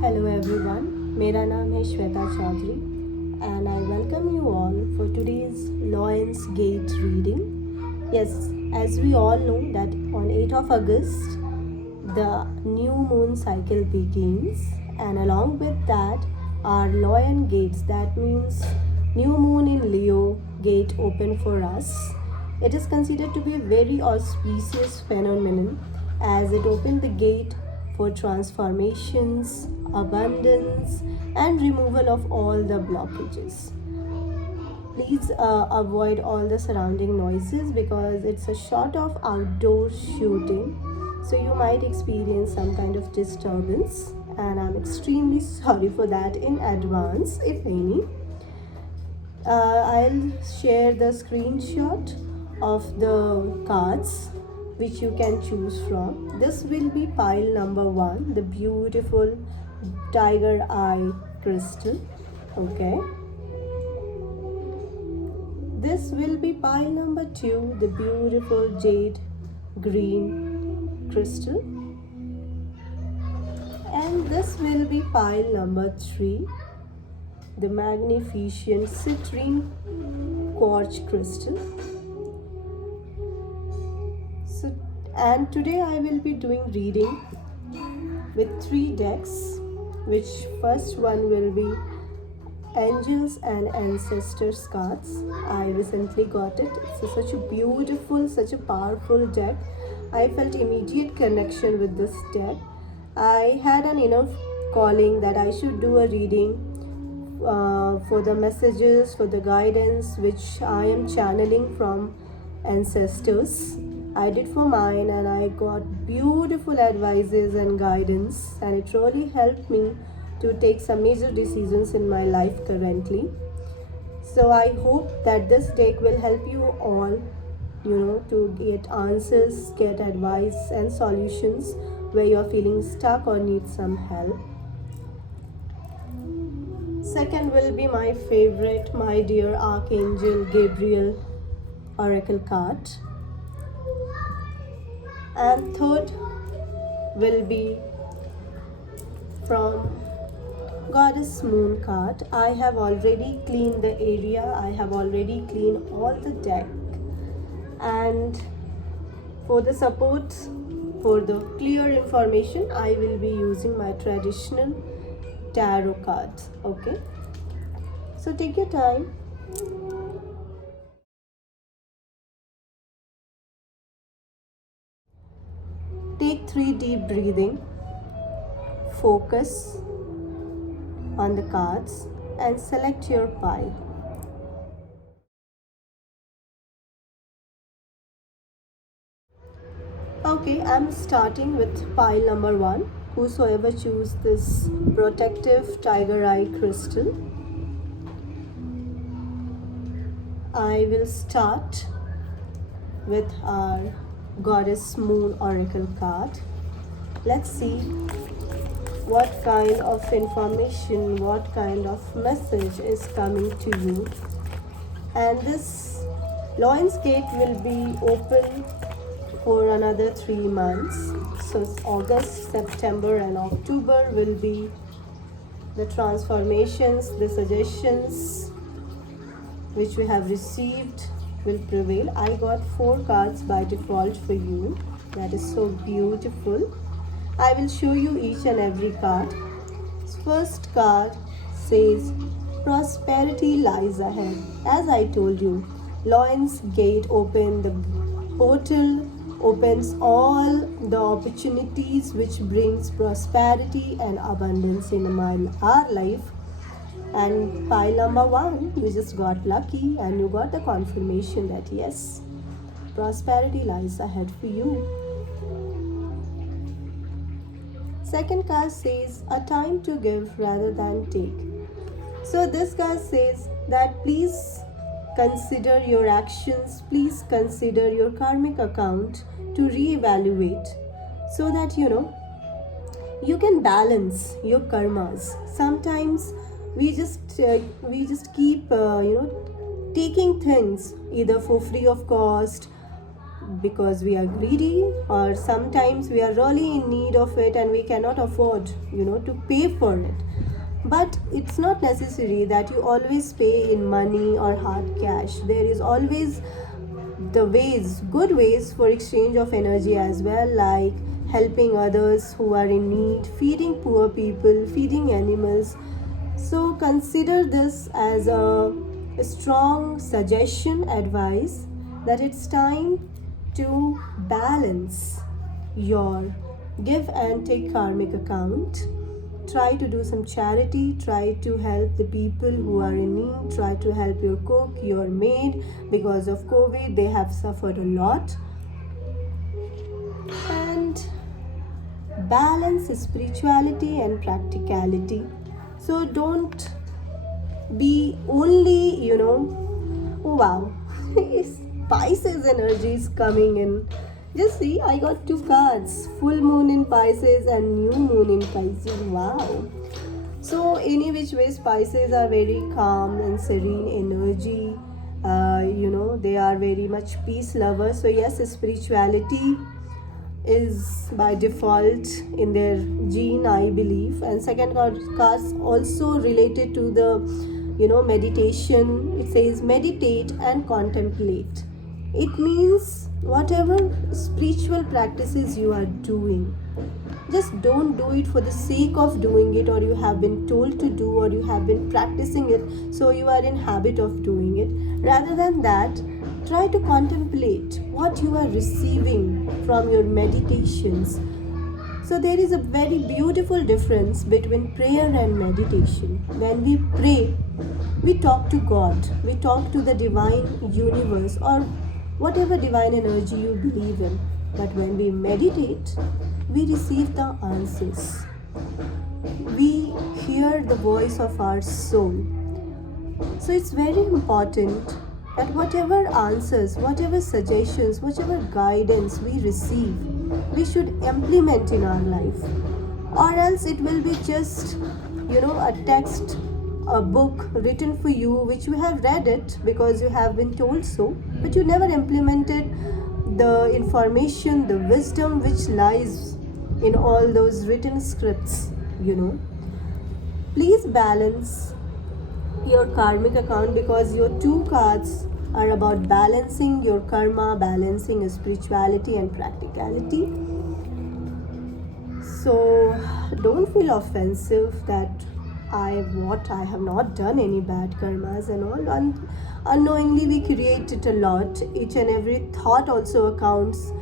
Hello everyone, मेरा नाम है Shweta Chaudhary and I welcome you all for today's Lions Gate reading. Yes, as we all know that on 8th of August the new moon cycle begins, and along with that our Lion Gates, that means new moon in Leo gate open for us. It is considered to be a very auspicious phenomenon as it opened the gate for transformations, abundance, and removal of all the blockages. Please avoid all the surrounding noises because it's a shot of outdoor shooting, so you might experience some kind of disturbance, and I'm extremely sorry for that in advance, if any. I'll share the screenshot of the cards which you can choose from. This will be pile number 1, the beautiful tiger eye crystal. Okay. This will be pile number 2, the beautiful jade green crystal. And this will be pile number 3, the magnificent citrine quartz crystal. And today I will be doing reading with 3 decks, which first one will be Angels and Ancestors cards. I recently got it. It's such a beautiful, such a powerful deck. I felt immediate connection with this deck. I had an inner calling that I should do a reading for the messages, for the guidance which I am channeling from ancestors. I did for mine and I got beautiful advices and guidance, and it really helped me to take some major decisions in my life currently. So I hope that this deck will help you all, to get answers, get advice and solutions where you're feeling stuck or need some help. Second will be my favorite, my dear Archangel Gabriel Oracle card. And third will be from Goddess Moon card. I have already cleaned the area, I have already cleaned all the deck, and for the support, for the clear information, I will be using my traditional tarot cards. Okay, so take your time. Take 3 deep breathing, focus on the cards and select your pile. Okay, I'm starting with pile number 1. Whosoever choose this protective tiger eye crystal, I will start with our Goddess Moon Oracle card. Let's see what kind of information, what kind of message is coming to you. And this Lions Gate will be open for another 3 months. So August, September and October will be the transformations, the suggestions which we have received will prevail. I got 4 cards by default for you. That is so beautiful. I will show you each and every card. First card says prosperity lies ahead. As I told you, Lions Gate open, the portal opens all the opportunities which brings prosperity and abundance in our life. And pile number 1, you just got lucky and you got the confirmation that yes, prosperity lies ahead for you. Second card says a time to give rather than take. So this card says that please consider your actions, please consider your karmic account to reevaluate, so that you can balance your karmas. Sometimes we just keep taking things either for free of cost, because we are greedy, or sometimes we are really in need of it and we cannot afford, to pay for it. But it's not necessary that you always pay in money or hard cash. There is always good ways for exchange of energy as well, like helping others who are in need, feeding poor people, feeding animals. So consider this as a strong suggestion, advice, that it's time to balance your give and take karmic account. Try to do some charity, try to help the people who are in need, try to help your cook, your maid. Because of COVID, they have suffered a lot. And balance spirituality and practicality. So don't be only, oh wow, Pisces energy is coming in. Just see, I got two cards, full moon in Pisces and new moon in Pisces. Wow. So any which ways, Pisces are very calm and serene energy. They are very much peace lovers. So yes, spirituality is by default in their gene, I believe. And second card also related to the meditation. It says meditate and contemplate. It means whatever spiritual practices you are doing, just don't do it for the sake of doing it, or you have been told to do, or you have been practicing it, so you are in habit of doing it. Rather than that, try to contemplate what you are receiving from your meditations. So there is a very beautiful difference between prayer and meditation. When we pray, we talk to God, we talk to the divine universe, or whatever divine energy you believe in. But when we meditate, we receive the answers. We hear the voice of our soul. So it's very important that whatever answers, whatever suggestions, whatever guidance we receive, we should implement in our life. Or else it will be just, a text, a book written for you, which you have read it because you have been told so, but you never implemented the information, the wisdom which lies in all those written scripts. Please balance your karmic account, because your two cards are about balancing your karma, balancing spirituality and practicality. So don't feel offensive that I have not done any bad karmas and all. Unknowingly we create it a lot. Each and every thought also accounts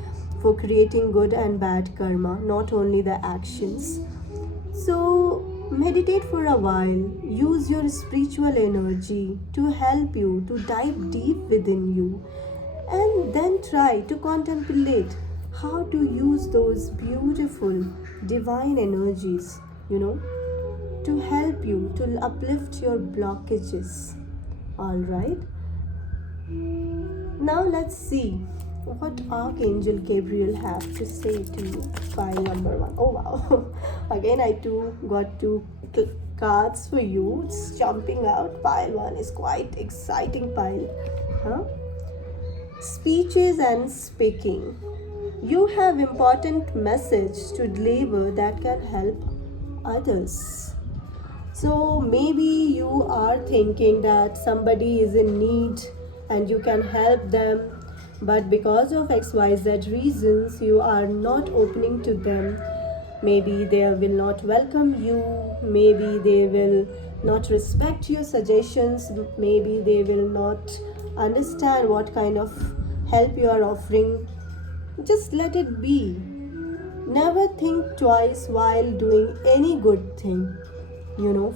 for creating good and bad karma, not only the actions. So meditate for a while. Use your spiritual energy to help you to dive deep within you, and then try to contemplate how to use those beautiful divine energies, to help you to uplift your blockages. All right. Now let's see what Archangel Gabriel have to say to you. Pile number 1. Oh wow. Again, I got two cards for you. It's jumping out. Pile 1 is quite exciting pile. Speeches and speaking. You have important message to deliver that can help others. So maybe you are thinking that somebody is in need and you can help them, but because of XYZ reasons, you are not opening to them. Maybe they will not welcome you, maybe they will not respect your suggestions, maybe they will not understand what kind of help you are offering. Just let it be. Never think twice while doing any good thing,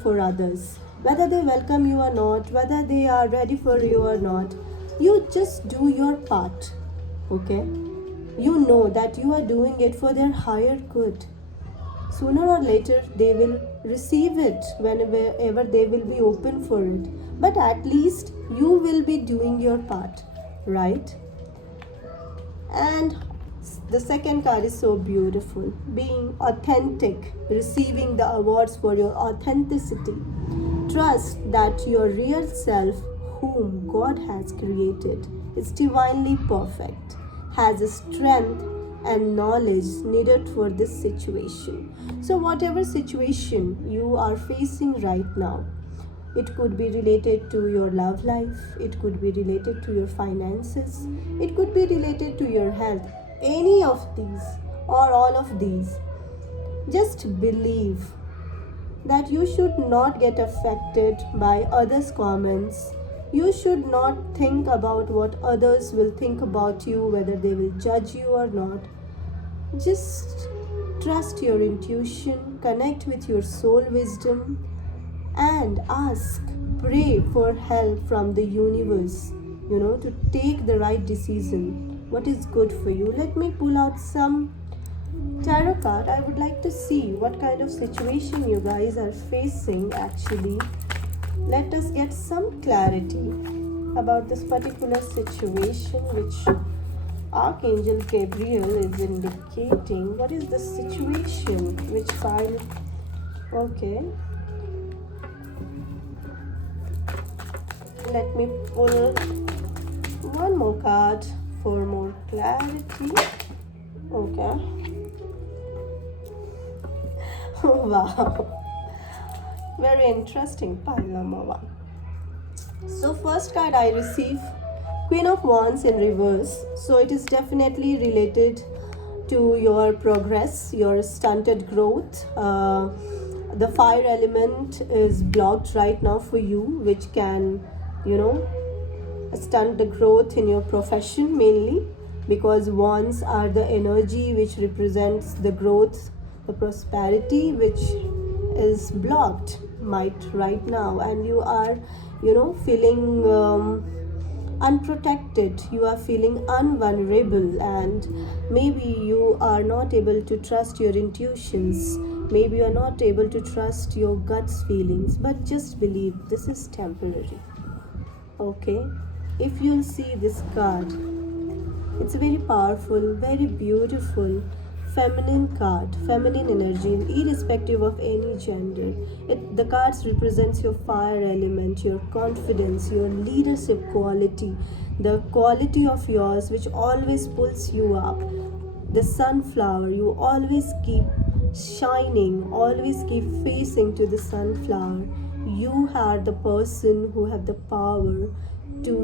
for others. Whether they welcome you or not, whether they are ready for you or not, you just do your part, okay? You know that you are doing it for their higher good. Sooner or later, they will receive it whenever they will be open for it. But at least you will be doing your part, right? And the second card is so beautiful. Being authentic, receiving the awards for your authenticity. Trust that your real self, whom God has created, is divinely perfect, has a strength and knowledge needed for this situation. So, whatever situation you are facing right now, it could be related to your love life, it could be related to your finances, it could be related to your health. Any of these or all of these, just believe that you should not get affected by others' comments. You should not think about what others will think about you, whether they will judge you or not. Just trust your intuition, connect with your soul wisdom, and ask, pray for help from the universe, to take the right decision. What is good for you? Let me pull out some tarot card. I would like to see what kind of situation you guys are facing actually. Let us get some clarity about this particular situation which Archangel Gabriel is indicating. What is the situation? Which file? Okay. Let me pull one more card for more clarity. Okay. Wow. Very interesting pile number one. So first card I receive, Queen of Wands in reverse. So it is definitely related to your progress, your stunted growth. The fire element is blocked right now for you, which can, stunt the growth in your profession mainly, because wands are the energy which represents the growth, the prosperity, which is blocked might right now, and you are feeling unprotected, you are feeling unvulnerable, and maybe you are not able to trust your intuitions, maybe you are not able to trust your gut's feelings. But just believe this is temporary. Okay, if you'll see this card, it's a very powerful, very beautiful feminine card, feminine energy, irrespective of any gender. The cards represents your fire element, your confidence, your leadership quality, the quality of yours which always pulls you up. The sunflower, you always keep shining, always keep facing to the sunflower. You are the person who have the power to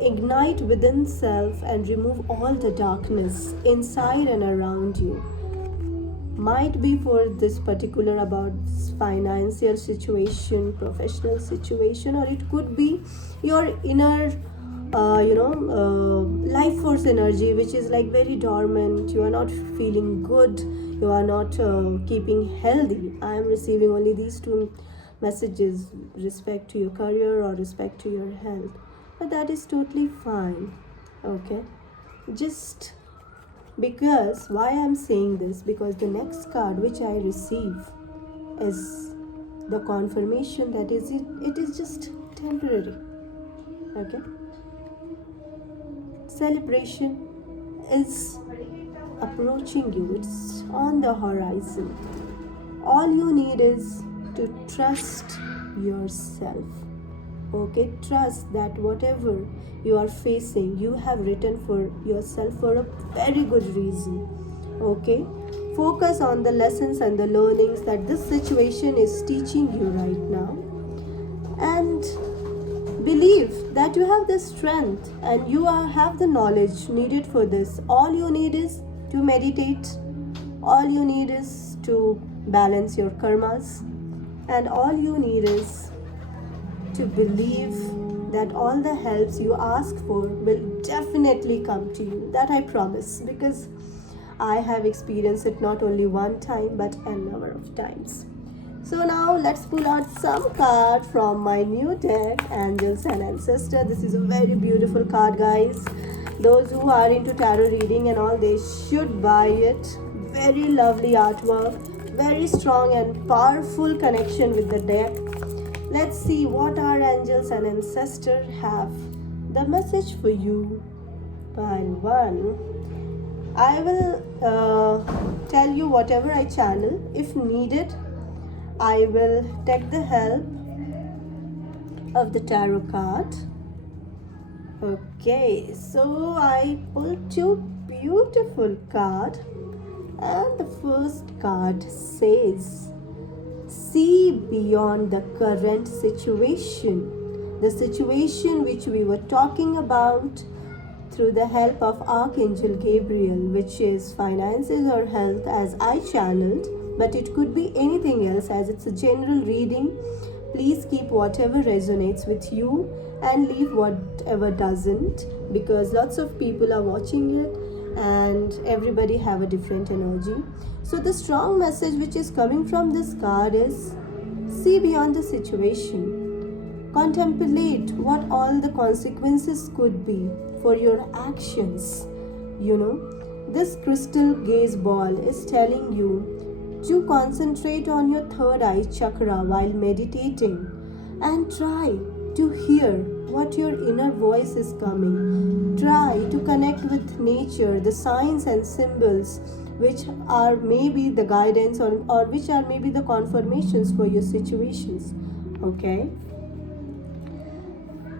ignite within self and remove all the darkness inside and around you. Might be for this particular about financial situation, professional situation, or it could be your inner life force energy, which is like very dormant. You are not feeling good, you are not keeping healthy. I am receiving only these two messages: respect to your career or respect to your health. But that is totally fine. Okay, just because why I'm saying this, because the next card which I receive is the confirmation that it is just temporary. Okay, celebration is approaching you, it's on the horizon. All you need is to trust yourself. Okay, trust that whatever you are facing, you have written for yourself for a very good reason. Okay, focus on the lessons and the learnings that this situation is teaching you right now, and believe that you have the strength and you have the knowledge needed for this. All you need is to meditate, all you need is to balance your karmas, and all you need is to believe that all the helps you ask for will definitely come to you. That I promise, because I have experienced it not only one time but a number of times. So now let's pull out some card from my new deck, Angels and Ancestor. This is a very beautiful card, guys. Those who are into tarot reading and all, they should buy it. Very lovely artwork, very strong and powerful connection with the deck. Let's see what our angels and ancestors have the message for you. Pile 1. I will tell you whatever I channel. If needed, I will take the help of the tarot card. Okay, so I pulled two beautiful cards, and the first card says, see beyond the current situation. The situation which we were talking about through the help of Archangel Gabriel, which is finances or health, as I channeled, but it could be anything else as it's a general reading. Please keep whatever resonates with you and leave whatever doesn't, because lots of people are watching it and everybody have a different energy. So the strong message which is coming from this card is, see beyond the situation. Contemplate what all the consequences could be for your actions. This crystal gaze ball is telling you to concentrate on your third eye chakra while meditating and try to hear what your inner voice is coming. Try to connect with nature, the signs and symbols which are maybe the guidance or which are maybe the confirmations for your situations. Okay?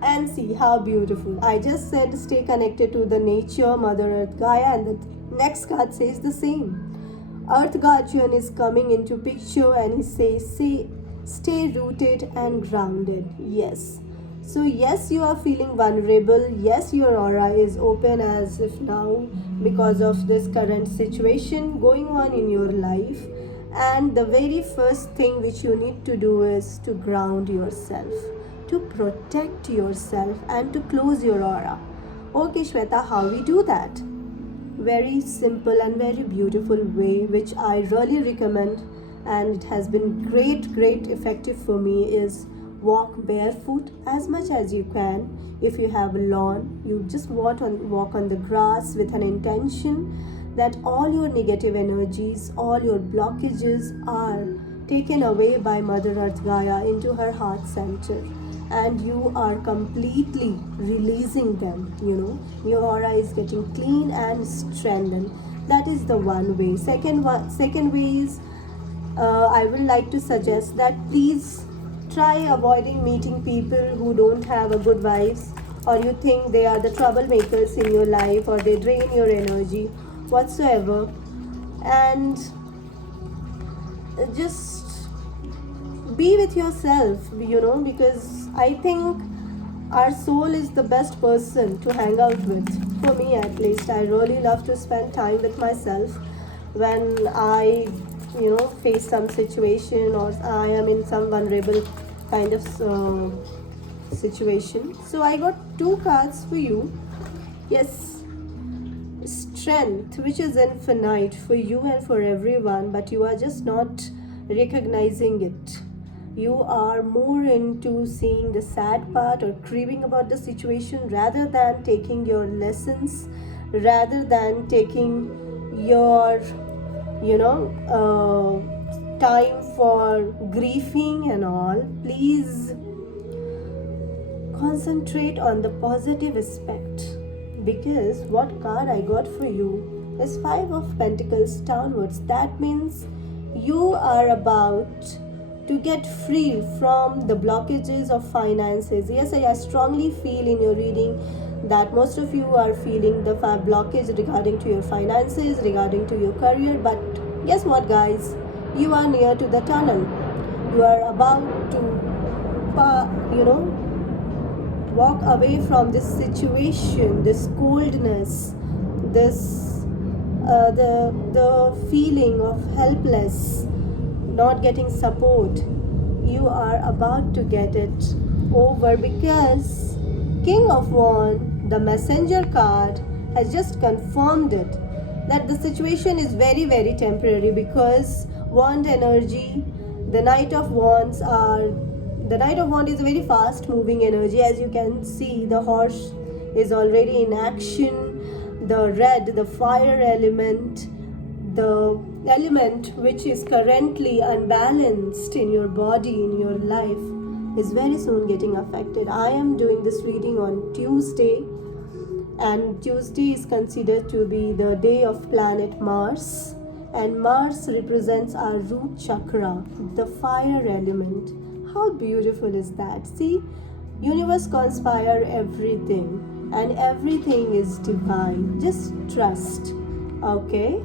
And see how beautiful. I just said stay connected to the nature, Mother Earth, Gaia, and the next card says the same. Earth Guardian is coming into picture and he says, stay rooted and grounded. Yes. So yes, you are feeling vulnerable. Yes, your aura is open as if now because of this current situation going on in your life. And the very first thing which you need to do is to ground yourself, to protect yourself and to close your aura. Okay, Shweta, how we do that? Very simple and very beautiful way, which I really recommend, and it has been great effective for me, is walk barefoot as much as you can. If you have a lawn, you just walk on the grass with an intention that all your negative energies, all your blockages are taken away by Mother Earth Gaia into her heart center, and you are completely releasing them. Your aura is getting clean and strengthened. That is the one way. Second way is, I would like to suggest that please try avoiding meeting people who don't have a good vibes, or you think they are the troublemakers in your life, or they drain your energy whatsoever, and just be with yourself, because I think our soul is the best person to hang out with. For me, at least, I really love to spend time with myself when I face some situation or I am in some vulnerable kind of situation. So I got two cards for you. Yes, strength, which is infinite for you and for everyone, but you are just not recognizing it. You are more into seeing the sad part or grieving about the situation rather than taking your lessons, rather than taking your time for grieving and all. Please concentrate on the positive aspect, because what card I got for you is Five of Pentacles downwards. That means you are about to get free from the blockages of finances. Yes, I strongly feel in your reading that most of you are feeling the blockage regarding to your finances, regarding to your career. But guess what, guys? You are near to the tunnel. You are about to, walk away from this situation, this coldness, this the feeling of helpless, not getting support. You are about to get it over, because King of Wands, the messenger card, has just confirmed it, that the situation is very temporary, because wand energy, the Knight of Wands is a very fast moving energy. As you can see, the horse is already in action. The red, the fire element, the element which is currently unbalanced in your body, in your life, is very soon getting affected. I am doing this reading on Tuesday, and Tuesday is considered to be the day of planet Mars, and Mars represents our root chakra, the fire element. How beautiful is that? See, universe conspire everything. and everything is divine. Just trust. Okay?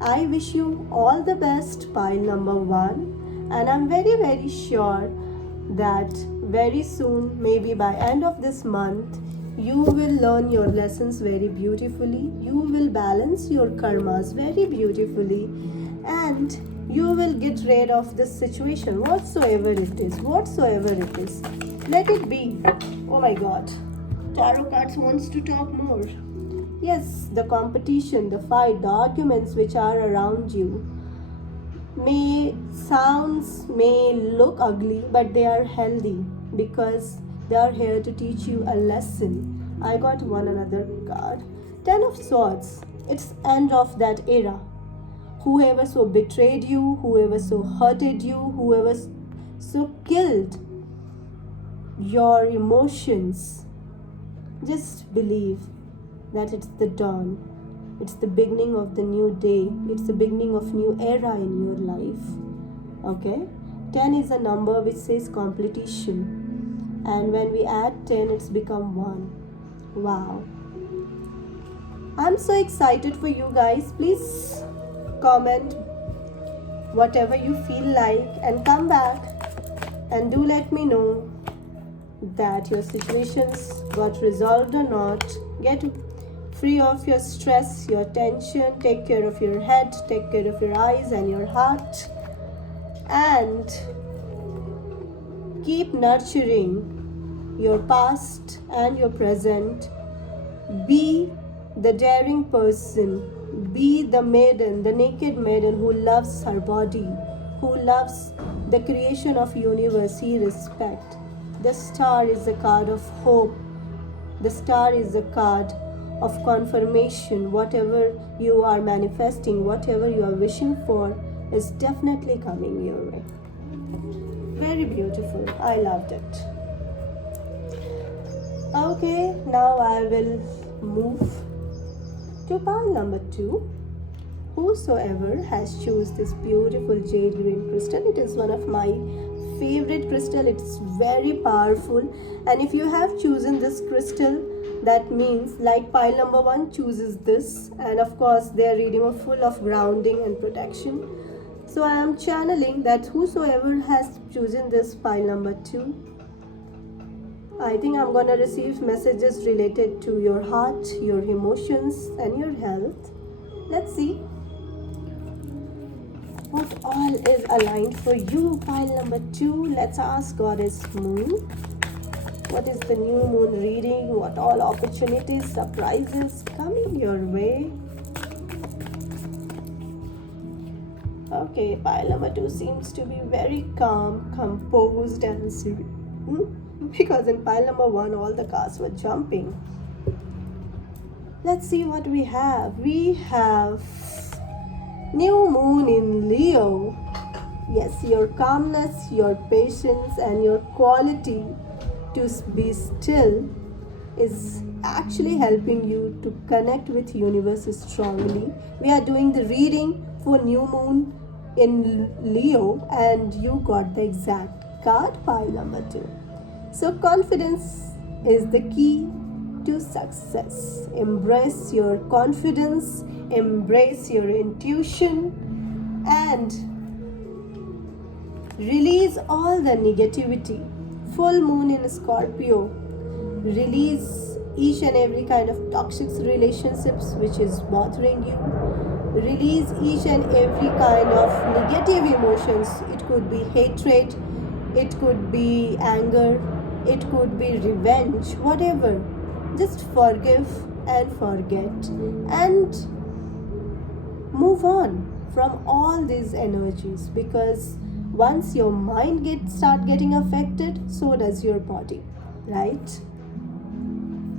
I wish you all the best, pile number 1, and I'm very, very sure that very soon, maybe by end of this month, you will learn your lessons very beautifully. You will balance your karmas very beautifully, and you will get rid of this situation, whatsoever it is. Let it be. Oh my God, tarot cards wants to talk more. Yes, the competition, the fight, the arguments which are around you may look ugly, but they are healthy because they are here to teach you a lesson. I got one another card. 10 of Swords. It's end of that era. Whoever so betrayed you, whoever so hurted you, whoever so killed your emotions, just believe that it's the dawn. It's the beginning of the new day. It's the beginning of new era in your life. Okay? 10 is a number which says competition. And when we add 10, it's become 1. Wow. I'm so excited for you guys. Please comment whatever you feel like and come back and do let me know that your situations got resolved or not. Get free of your stress, your tension, take care of your head, take care of your eyes and your heart, and keep nurturing your past and your present. Be the daring person, be the maiden, the naked maiden who loves her body, who loves the creation of universe he respects. The star is a card of hope. The star is a card of confirmation. Whatever you are manifesting, whatever you are wishing for is definitely coming your way. Very beautiful. I loved it. Okay, now I will move to pile number 2. Whosoever has choose this beautiful jade green crystal, it is one of my favorite crystal. It's very powerful, and if you have chosen this crystal, that means like pile number 1 chooses this, and of course their reading are full of grounding and protection. So I am channeling that whosoever has chosen this pile number 2, I think I'm gonna receive messages related to your heart, your emotions and your health. Let's see what all is aligned for you, pile number 2. Let's ask Goddess Moon. What is the new moon reading? What all opportunities, surprises coming your way? Okay, pile number 2 seems to be very calm, composed and serene. Because in pile number 1 all the cards were jumping. Let's see what we have. We have new moon in Leo. Yes, your calmness, your patience and your quality to be still is actually helping you to connect with universe strongly. We are doing the reading for new moon in Leo, and you got the exact card, pile number 2. So confidence is the key to success. Embrace your confidence, embrace your intuition, and release all the negativity. Full moon in Scorpio. Release each and every kind of toxic relationships which is bothering you. Release each and every kind of negative emotions. It could be hatred, it could be anger, it could be revenge, whatever. Just forgive and forget and move on from all these energies, because once your mind start getting affected, so does your body, right?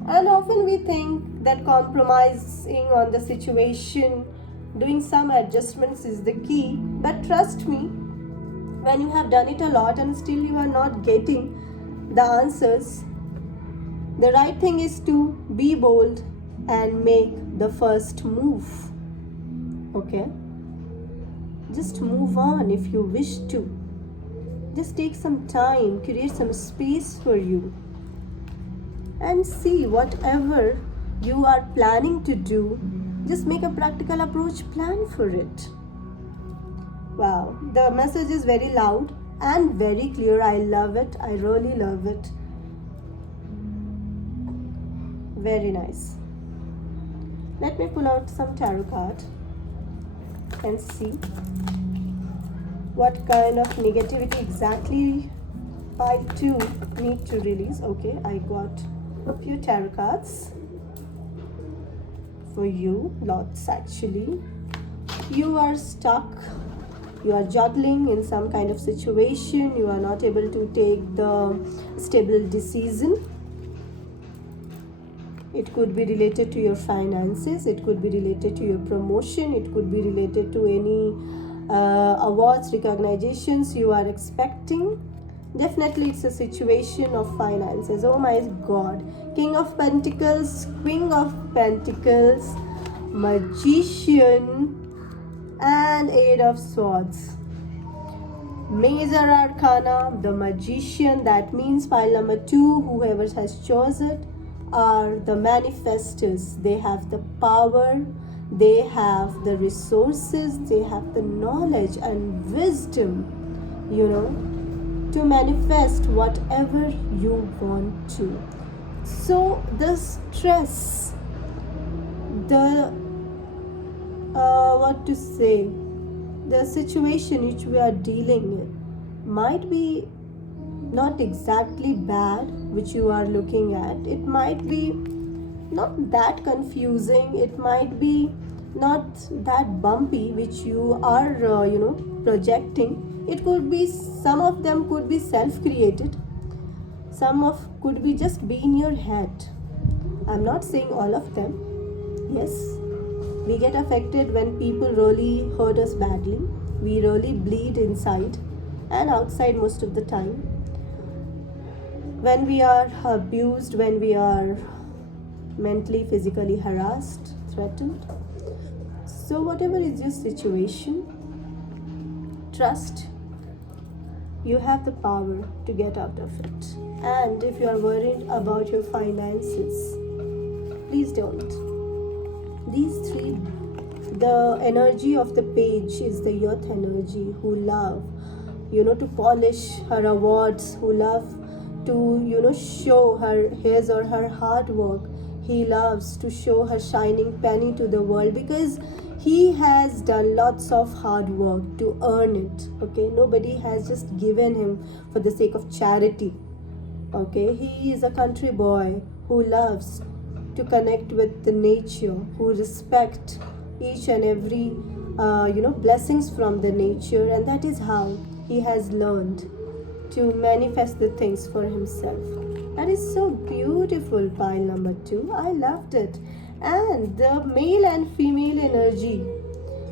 And often we think that compromising on the situation, doing some adjustments is the key, but trust me, when you have done it a lot and still you are not getting the answers, the right thing is to be bold and make the first move. Okay? Just move on if you wish to. Just take some time, create some space for you. and see whatever you are planning to do, just make a practical approach plan for it. Wow, the message is very loud and very clear. I love it. I really love it. Very nice. Let me pull out some tarot card and see what kind of negativity exactly I too need to release. Okay, I got a few tarot cards for you, lots actually. You are stuck, you are juggling in some kind of situation, you are not able to take the stable decision. It could be related to your finances, it could be related to your promotion, it could be related to any awards, recognitions you are expecting. Definitely it's a situation of finances. Oh my god. King of Pentacles, Queen of Pentacles, Magician, and Eight of Swords. Major Arcana, the Magician. That means pile number 2, whoever has chosen it, are the manifestors. They have the power, they have the resources, they have the knowledge and wisdom, to manifest whatever you want to. So the stress, the the situation which we are dealing with might be not exactly bad, which you are looking at. It might be not that confusing, it might be not that bumpy, which you are projecting. It could be, some of them could be self-created, some of could be just be in your head. I'm not saying all of them. Yes, we get affected when people really hurt us badly. We really bleed inside and outside most of the time. When we are abused, when we are mentally, physically harassed, threatened. So whatever is your situation, trust you have the power to get out of it. And if you are worried about your finances, please don't. These three, the energy of the page is the youth energy, who love, to polish her awards, who love to, show his or her hard work. He loves to show her shining penny to the world because he has done lots of hard work to earn it. Okay, nobody has just given him for the sake of charity. Okay, he is a country boy who loves to connect with the nature, who respect each and every blessings from the nature, and that is how he has learned to manifest the things for himself. That is so beautiful, pile number 2. I loved it. And the male and female energy,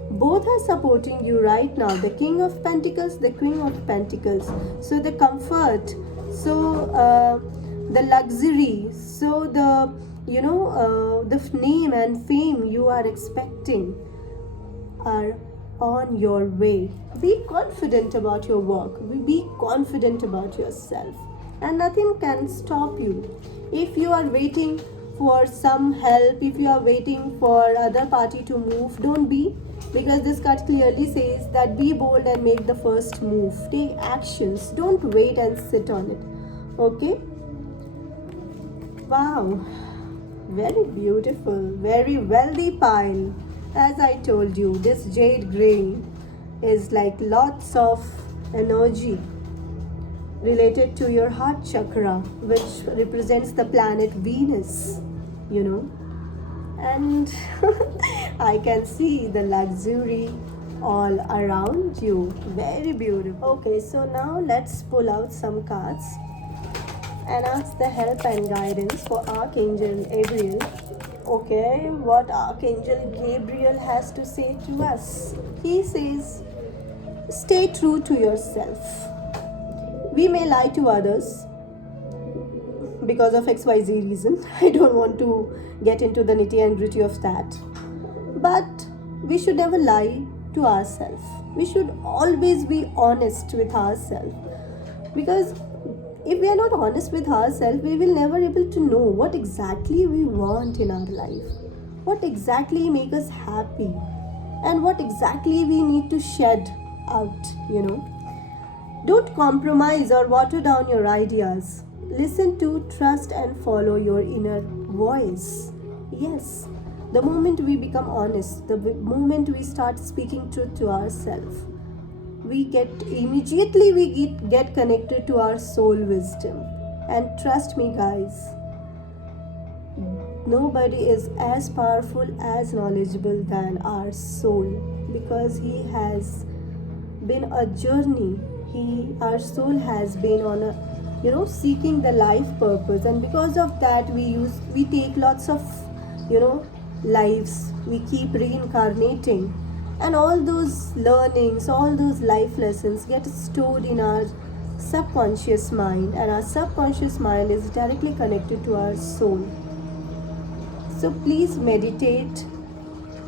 both are supporting you right now. The King of Pentacles, the Queen of Pentacles. So the comfort, so the luxury, so the the name and fame you are expecting are on your way. Be confident about your work. Be confident about yourself, and nothing can stop you. If you are waiting for some help, if you are waiting for other party to move, don't be, because this card clearly says that be bold and make the first move. Take actions. Don't wait and sit on it. Okay? Wow. Very beautiful. Very wealthy pile. As I told you, this jade grey is like lots of energy related to your heart chakra, which represents the planet Venus, and I can see the luxury all around you. Very beautiful. Okay, so now let's pull out some cards and ask the help and guidance for Archangel Gabriel. Okay, what Archangel Gabriel has to say to us. He says, stay true to yourself. We may lie to others because of XYZ reason. I don't want to get into the nitty and gritty of that. But we should never lie to ourselves. We should always be honest with ourselves. Because if we are not honest with ourselves, we will never able to know what exactly we want in our life, what exactly make us happy, and what exactly we need to shed out. Don't compromise or water down your ideas. Listen to, trust, and follow your inner voice. Yes, the moment we become honest, the moment we start speaking truth to ourselves, we get connected to our soul wisdom. And trust me, guys, nobody is as powerful, as knowledgeable than our soul, because he has been a journey. Our soul has been on a seeking the life purpose, and because of that we take lots of lives. We keep reincarnating, and all those learnings, all those life lessons get stored in our subconscious mind, and our subconscious mind is directly connected to our soul. So please meditate,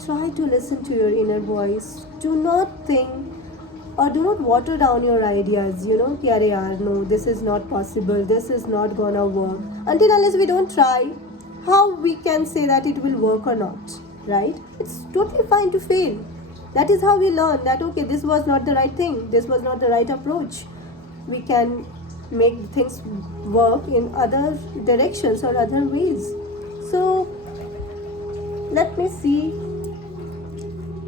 try to listen to your inner voice. Do not think or do not water down your ideas, ki "Arey yaar, no, this is not possible, this is not gonna work." Until unless we don't try, how we can say that it will work or not, right? It's totally fine to fail. That is how we learn that, okay, this was not the right thing, this was not the right approach. We can make things work in other directions or other ways. So let me see,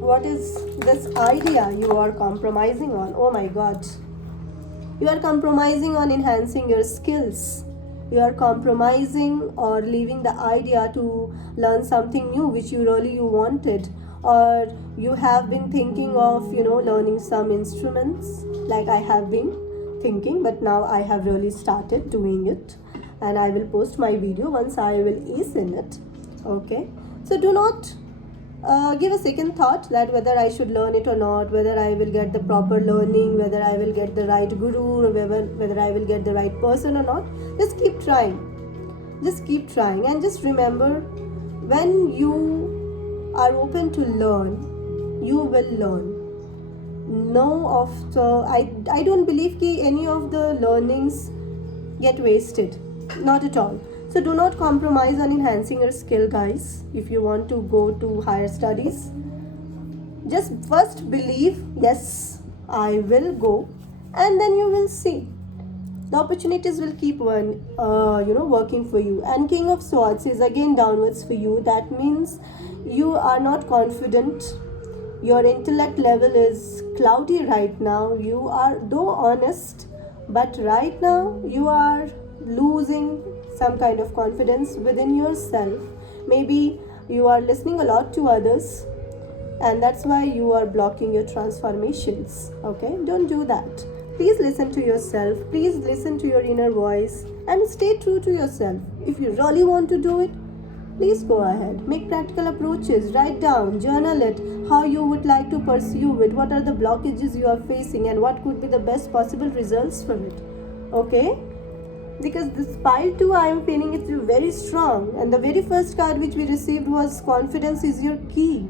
what is this idea you are compromising on? Oh my god. You are compromising on enhancing your skills. You are compromising or leaving the idea to learn something new which you wanted. Or you have been thinking of, learning some instruments, like I have been thinking, but now I have really started doing it. And I will post my video once I will ease in it. Okay. So do not give a second thought that whether I should learn it or not, whether I will get the proper learning, whether I will get the right guru, or whether I will get the right person or not. Just keep trying. Just keep trying, and just remember, when you are open to learn, you will learn. I don't believe that any of the learnings get wasted. Not at all. So do not compromise on enhancing your skill, guys. If you want to go to higher studies, just first believe, yes, I will go, and then you will see. The opportunities will keep working for you. And King of Swords is again downwards for you. That means you are not confident. Your intellect level is cloudy right now. You are, though honest, but right now you are losing some kind of confidence within yourself. Maybe you are listening a lot to others, and that's why you are blocking your transformations. Okay, don't do that. Please listen to yourself. Please listen to your inner voice and stay true to yourself. If you really want to do it, please go ahead. Make practical approaches. Write down, journal it, how you would like to pursue it, what are the blockages you are facing, and what could be the best possible results from it. Okay? Because this pile 2, I am feeling it's very strong, and the very first card which we received was confidence is your key,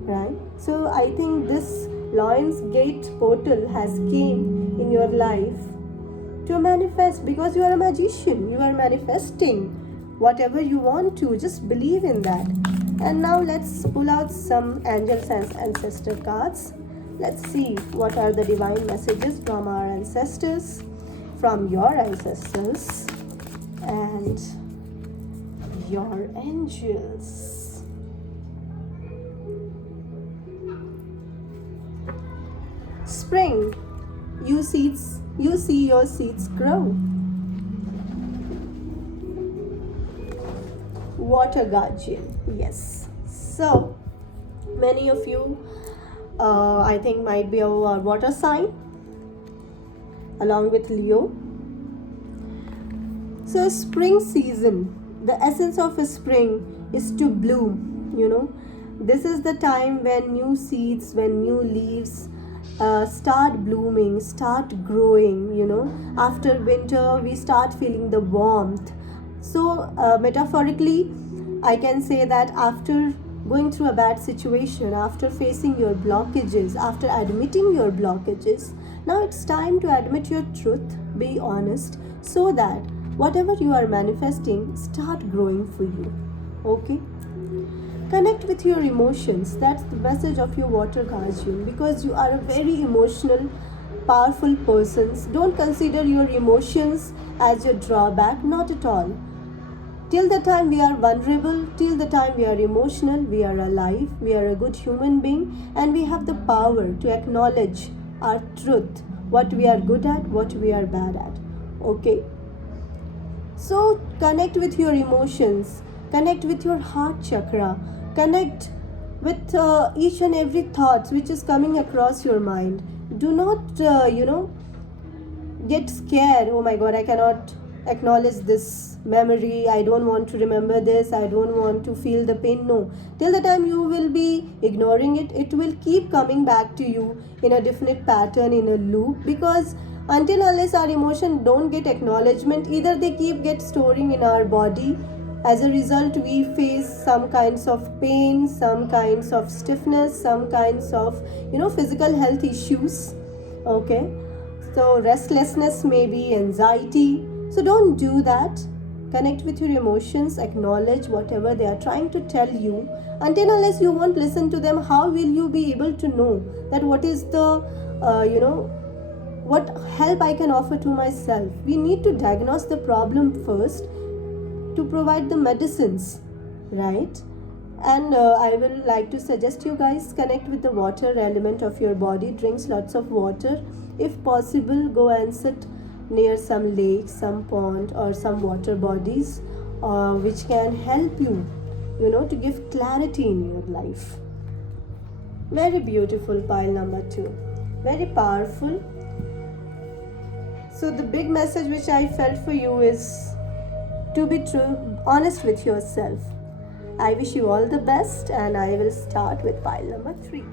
right? So I think this Lion's Gate portal has came in your life to manifest, because you are a magician. You are manifesting whatever you want to. Just believe in that. And now let's pull out some angels and ancestor cards. Let's see what are the divine messages from our ancestors, from your ancestors, and your angels. Spring, you see your seeds grow. Water guardian, yes. So many of you, I think, might be a water sign, along with Leo. So spring season, the essence of a spring is to bloom. This is the time when new seeds, when new leaves start blooming, start growing. After winter we start feeling the warmth. So metaphorically, I can say that after going through a bad situation, after facing your blockages, after admitting your blockages, Now it's time to admit your truth, be honest, so that whatever you are manifesting start growing for you. Okay? Connect with your emotions. That's the message of your water guardian, because you are a very emotional, powerful person. Don't consider your emotions as your drawback, not at all. Till the time we are vulnerable, till the time we are emotional, we are alive, we are a good human being, and we have the power to acknowledge our truth, what we are good at, what we are bad at. Okay? So connect with your emotions, connect with your heart chakra, connect with each and every thought which is coming across your mind. Do not, get scared. Oh my god, I cannot acknowledge this memory. I don't want to remember this. I don't want to feel the pain. No. Till the time you will be ignoring it, it will keep coming back to you in a definite pattern, in a loop, because until unless our emotion don't get acknowledgement, either they keep get storing in our body. As a result, we face some kinds of pain, some kinds of stiffness, some kinds of physical health issues. Okay, so restlessness, maybe anxiety. So don't do that. Connect with your emotions, acknowledge whatever they are trying to tell you. Until unless you won't listen to them, how will you be able to know that what is the what help I can offer to myself? We need to diagnose the problem first to provide the medicines, right? And I will like to suggest you guys connect with the water element of your body. Drinks lots of water. If possible, go and sit near some lake, some pond, or some water bodies, which can help you, to give clarity in your life. Very beautiful, pile number 2. Very powerful. So the big message which I felt for you is to be true, honest with yourself. I wish you all the best, and I will start with pile number 3.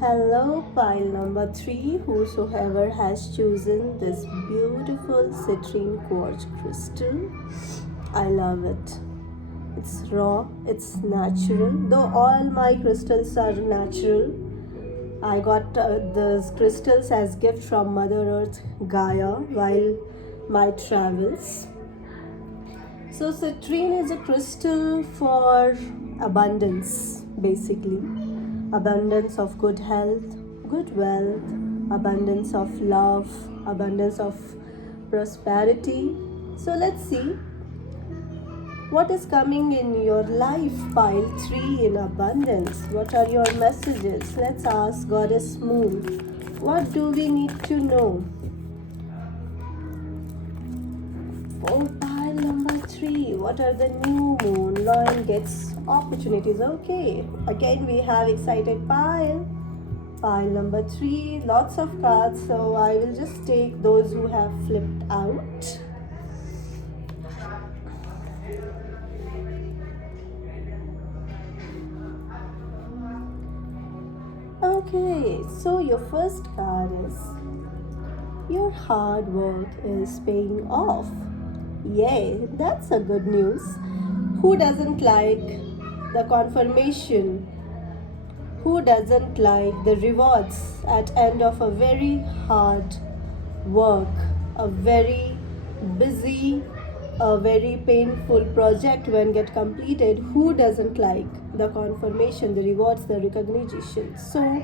Hello, pile number 3, whosoever has chosen this beautiful citrine quartz crystal. I love it. It's raw, it's natural, though all my crystals are natural. I got these crystals as gift from Mother Earth Gaia while my travels. So citrine is a crystal for abundance, basically. Abundance of good health, good wealth, abundance of love, abundance of prosperity. So let's see what is coming in your life, pile 3, in abundance. What are your messages? Let's ask Goddess Moon. What do we need to know? Oh, pile number 3. What are the new moon? Lion gets opportunities. Okay. Again, we have excited pile. Pile number 3. Lots of cards. So I will just take those who have flipped out. Okay. So your first card is your hard work is paying off. Yay, that's a good news. Who doesn't like the confirmation? Who doesn't like the rewards at end of a very hard work, a very busy, a very painful project when get completed? Who doesn't like the confirmation, the rewards, the recognition? So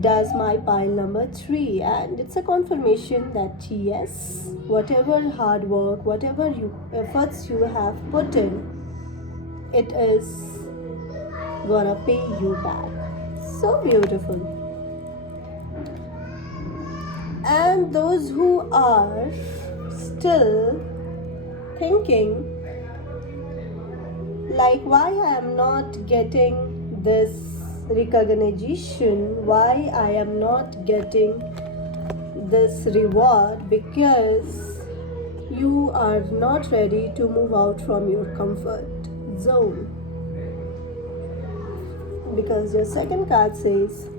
does my pile number 3, and it's a confirmation that yes, whatever hard work, whatever efforts you have put in, it is gonna pay you back. So beautiful. And those who are still thinking like, why I am not getting this recognition, why I am not getting this reward, because you are not ready to move out from your comfort zone. Because your second card says,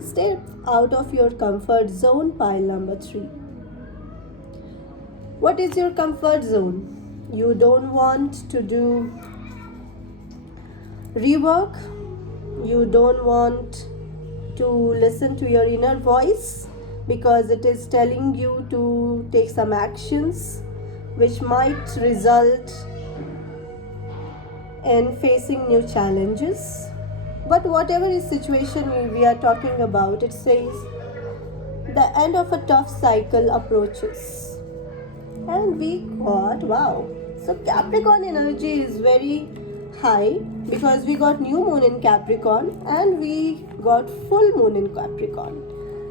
step out of your comfort zone, pile number 3. What is your comfort zone? You don't want to do rework. You don't want to listen to your inner voice. because it is telling you to take some actions which might result in facing new challenges. But whatever is situation we are talking about, it says the end of a tough cycle approaches. And we got, wow, so Capricorn energy is very high because we got new moon in Capricorn and we got full moon in Capricorn.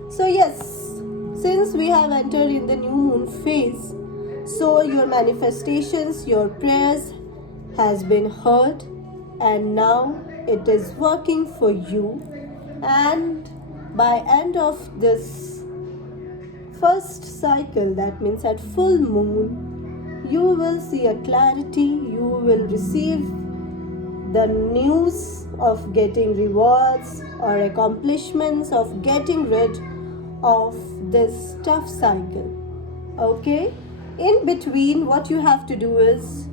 So yes, since we have entered in the new moon phase, so your manifestations, your prayers has been heard, and now it is working for you. And by end of this first cycle, that means at full moon, you will see a clarity, you will receive the news of getting rewards or accomplishments, of getting rid of this tough cycle. Okay, in between, what you have to do is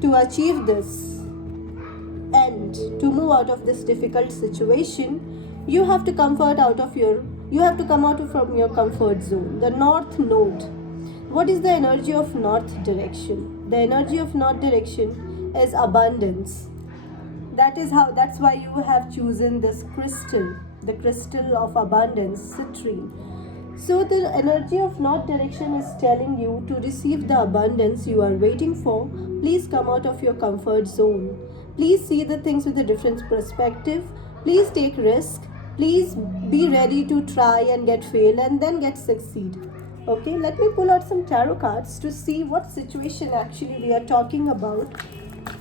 to achieve this and to move out of this difficult situation, you have to come out from your comfort zone. The north node, what is the energy of north direction? The energy of north direction is abundance. That's why you have chosen this crystal, the crystal of abundance, citrine. So the energy of north direction is telling you to receive the abundance you are waiting for. Please come out of your comfort zone. Please see the things with a different perspective. Please take risk. Please be ready to try and get fail and then get succeed. Okay, let me pull out some tarot cards to see what situation actually we are talking about.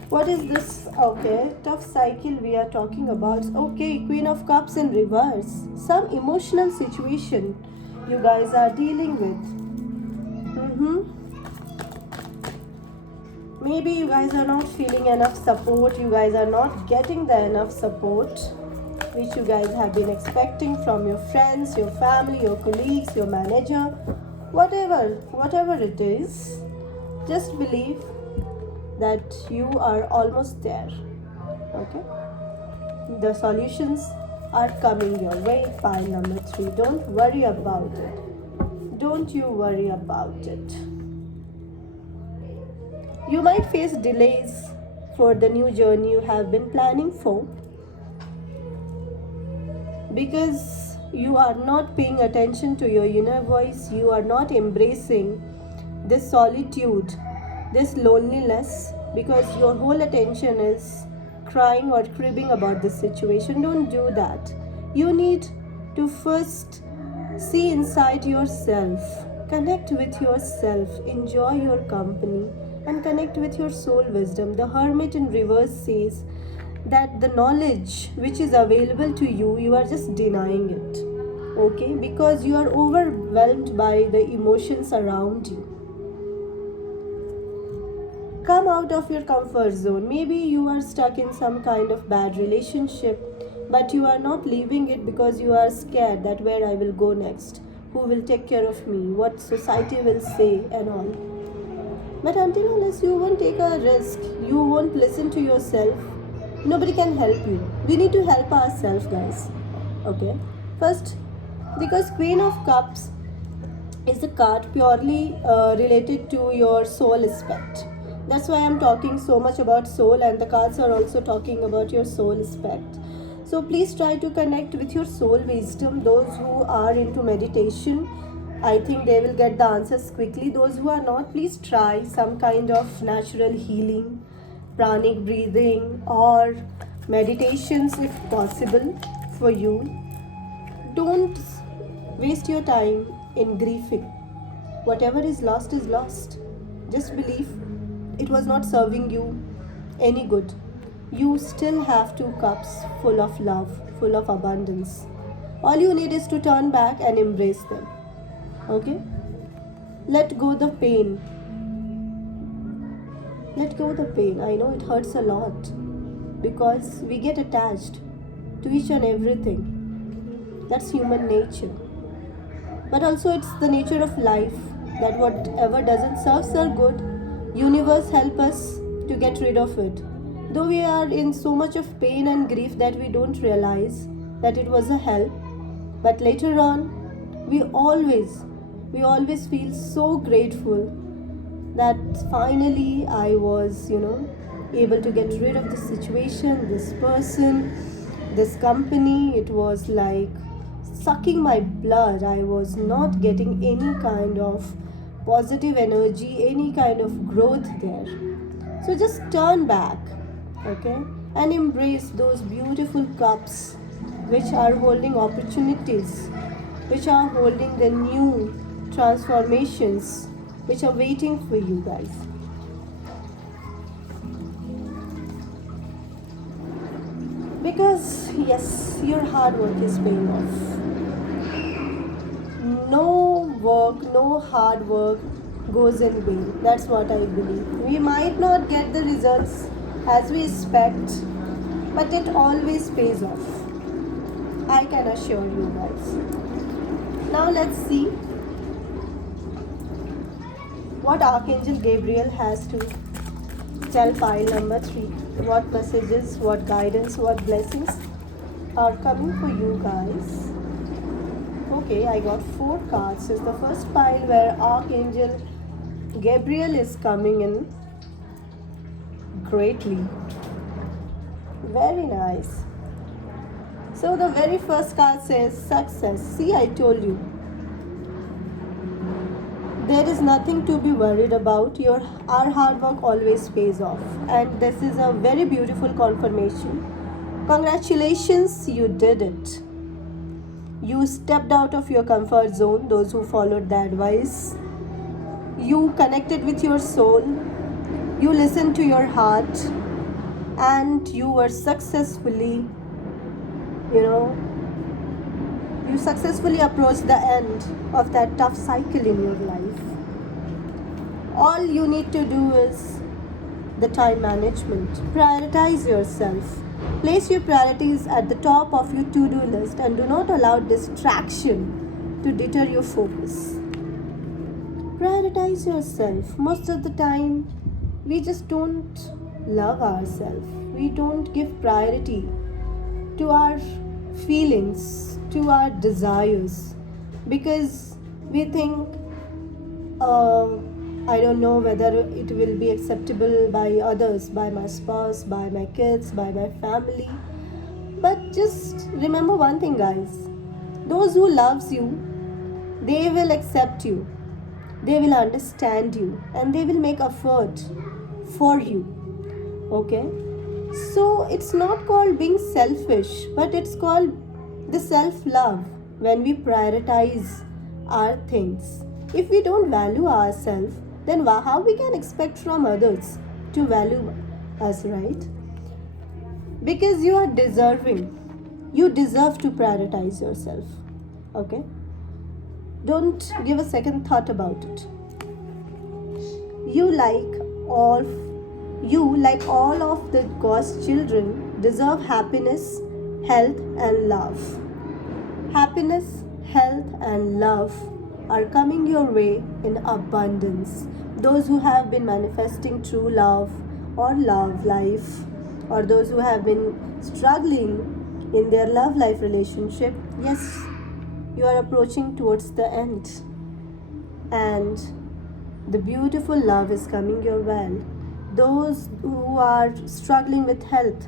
What is this? Okay, tough cycle we are talking about. Okay, Queen of Cups in reverse. Some emotional situation you guys are dealing with. Maybe you guys are not feeling enough support. You guys are not getting the enough support which you guys have been expecting from your friends, your family, your colleagues, your manager, whatever it is. Just believe that you are almost there. Okay, the solutions are coming your way. Pile number 3, don't worry about it. Don't you worry about it. You might face delays for the new journey you have been planning for, because you are not paying attention to your inner voice. You are not embracing this solitude, this loneliness, because your whole attention is crying or cribbing about this situation. Don't do that. You need to first see inside yourself, connect with yourself, enjoy your company, and connect with your soul wisdom. The Hermit in reverse says that the knowledge which is available to you, you are just denying it. Okay, because you are overwhelmed by the emotions around you. Come out of your comfort zone. Maybe you are stuck in some kind of bad relationship, but you are not leaving it because you are scared that where I will go next, who will take care of me, what society will say and all. But until unless you won't take a risk, you won't listen to yourself, nobody can help you. We need to help ourselves, guys. Okay, first, because Queen of Cups is a card purely related to your soul aspect. That's why I'm talking so much about soul, and the cards are also talking about your soul aspect. So please try to connect with your soul wisdom. Those who are into meditation, I think they will get the answers quickly. Those who are not, please try some kind of natural healing, pranic breathing, or meditations if possible for you. Don't waste your time in grieving. Whatever is lost is lost. Just believe it was not serving you any good. You still have 2 cups full of love, full of abundance. All you need is to turn back and embrace them. Okay? Let go the pain. Let go the pain. I know it hurts a lot because we get attached to each and everything. That's human nature. But also it's the nature of life that whatever doesn't serve us good, universe help us to get rid of it. Though we are in so much of pain and grief that we don't realize that it was a help, but later on we always we always feel so grateful that finally I was, able to get rid of this situation, this person, this company. It was like sucking my blood. I was not getting any kind of positive energy, any kind of growth there. So just turn back, okay, and embrace those beautiful cups which are holding opportunities, which are holding the new transformations which are waiting for you guys. Because, yes, your hard work is paying off. No work, no hard work goes in vain. That's what I believe. We might not get the results as we expect, but it always pays off. I can assure you guys. Now let's see what Archangel Gabriel has to tell pile number 3. What messages, what guidance, what blessings are coming for you guys. Okay, I got 4 cards. It's the first pile where Archangel Gabriel is coming in greatly. Very nice. So the very first card says success. See, I told you. There is nothing to be worried about. Our hard work always pays off. And this is a very beautiful confirmation. Congratulations, you did it. You stepped out of your comfort zone, those who followed the advice. You connected with your soul. You listened to your heart. And you were successfully, you successfully approached the end of that tough cycle in your life. All you need to do is the time management. Prioritize yourself. Place your priorities at the top of your to-do list and do not allow distraction to deter your focus. Prioritize yourself. Most of the time, we just don't love ourselves. We don't give priority to our feelings, to our desires, because we think, I don't know whether it will be acceptable by others, by my spouse, by my kids, by my family. But just remember one thing, guys. Those who loves you, they will accept you, they will understand you, and they will make effort for you. Okay? So it's not called being selfish, but it's called the self-love. When we prioritize our things, if we don't value ourselves, then how we can expect from others to value us, right? Because you are deserving. You deserve to prioritize yourself. Okay? Don't give a second thought about it. You, like all of the God's children, deserve happiness, health, and love. Happiness, health, and love are coming your way in abundance. Those who have been manifesting true love or love life, or those who have been struggling in their love life relationship, yes, you are approaching towards the end. And the beautiful love is coming your way. Those who are struggling with health,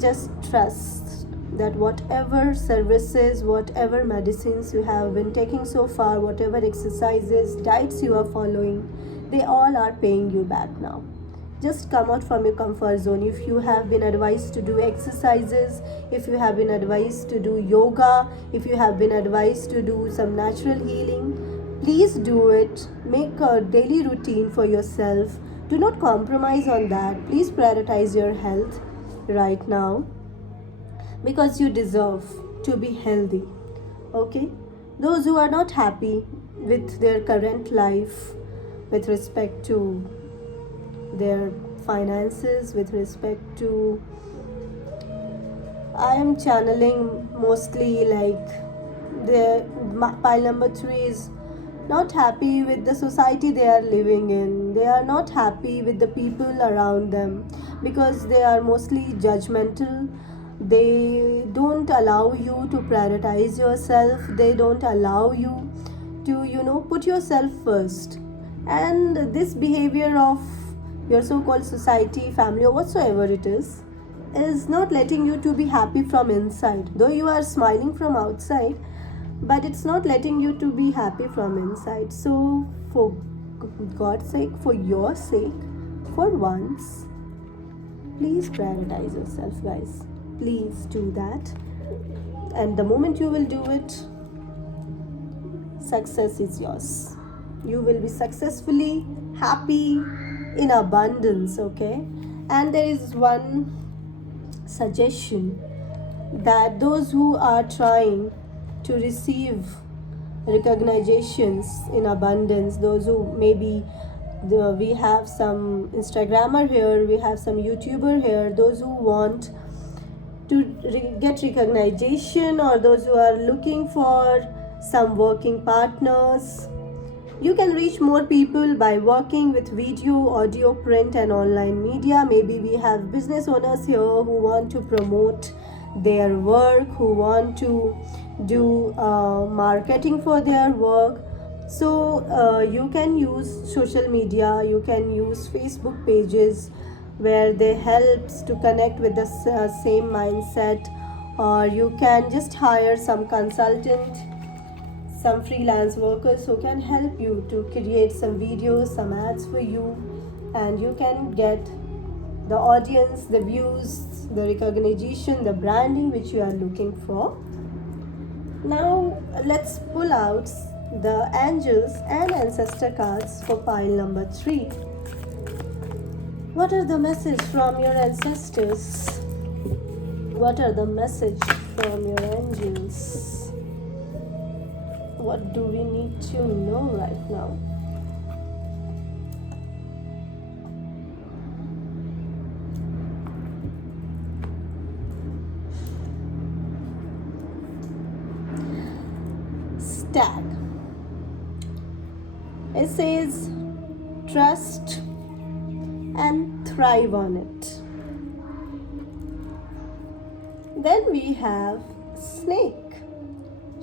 just trust that whatever services, whatever medicines you have been taking so far, whatever exercises, diets you are following, they all are paying you back now. Just come out from your comfort zone. If you have been advised to do exercises, if you have been advised to do yoga, if you have been advised to do some natural healing, please do it. Make a daily routine for yourself. Do not compromise on that. Please prioritize your health right now, because you deserve to be healthy. Okay? Those who are not happy with their current life, with respect to their finances, with respect to, I am channeling mostly like the pile number 3 is not happy with the society they are living in. They are not happy with the people around them because they are mostly judgmental. They don't allow you to prioritize yourself. They don't allow you to, put yourself first. And this behavior of your so-called society, family, or whatsoever it is not letting you to be happy from inside. Though you are smiling from outside, but it's not letting you to be happy from inside. So for God's sake, for your sake, for once, please prioritize yourself, guys. Please do that. And the moment you will do it, success is yours. You will be successfully happy in abundance, okay? And there is one suggestion, that those who are trying to receive recognitions in abundance, those who maybe we have some Instagrammer here, we have some YouTuber here, those who want to get recognition, or those who are looking for some working partners, you can reach more people by working with video, audio, print, and online media. Maybe we have business owners here who want to promote their work, who want to do marketing for their work. So you can use social media, you can use Facebook pages where they helps to connect with the same mindset, or you can just hire some consultant, some freelance workers who can help you to create some videos, some ads for you, and you can get the audience, the views, the recognition, the branding which you are looking for. Now let's pull out the angels and ancestor cards for pile number 3. What are the message from your ancestors? What are the message from your angels? What do we need to know right now? Stag. It says trust and thrive on it. Then we have snake.